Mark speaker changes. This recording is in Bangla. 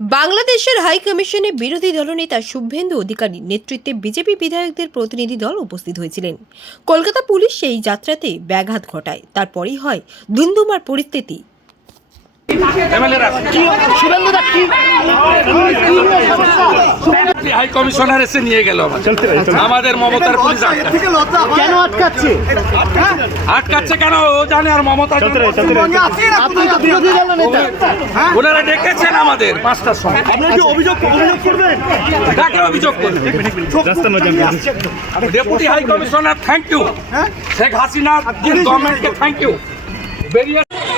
Speaker 1: বাংলাদেশের হাই কমিশনে বিরোধী দলনেতা শুভেন্দু অধিকারী নেতৃত্বে বিজেপি বিধায়কদের প্রতিনিধি দল উপস্থিত হয়েছিলেন। কলকাতা পুলিশ সেই যাত্রাতে ব্যাঘাত ঘটায়। তারপরই হয় দুন্দুমার পরিস্থিতি।
Speaker 2: হাই কমিশনার এসে নিয়ে গেল আমাদের। মমতার পুলিশ
Speaker 3: কেন আটকাচ্ছে?
Speaker 2: আটকাচ্ছে কেন? ও জানে আর মমতা ওনারা ডেকেছেন আমাদের পাঁচটার সময়।
Speaker 3: অভিযোগ অভিযোগ করবেন?
Speaker 2: কাকে অভিযোগ করবে deputy high commissioner thank you Sheikh Hasina গভর্নমেন্টকে থ্যাংক ইউ বেরিয়ে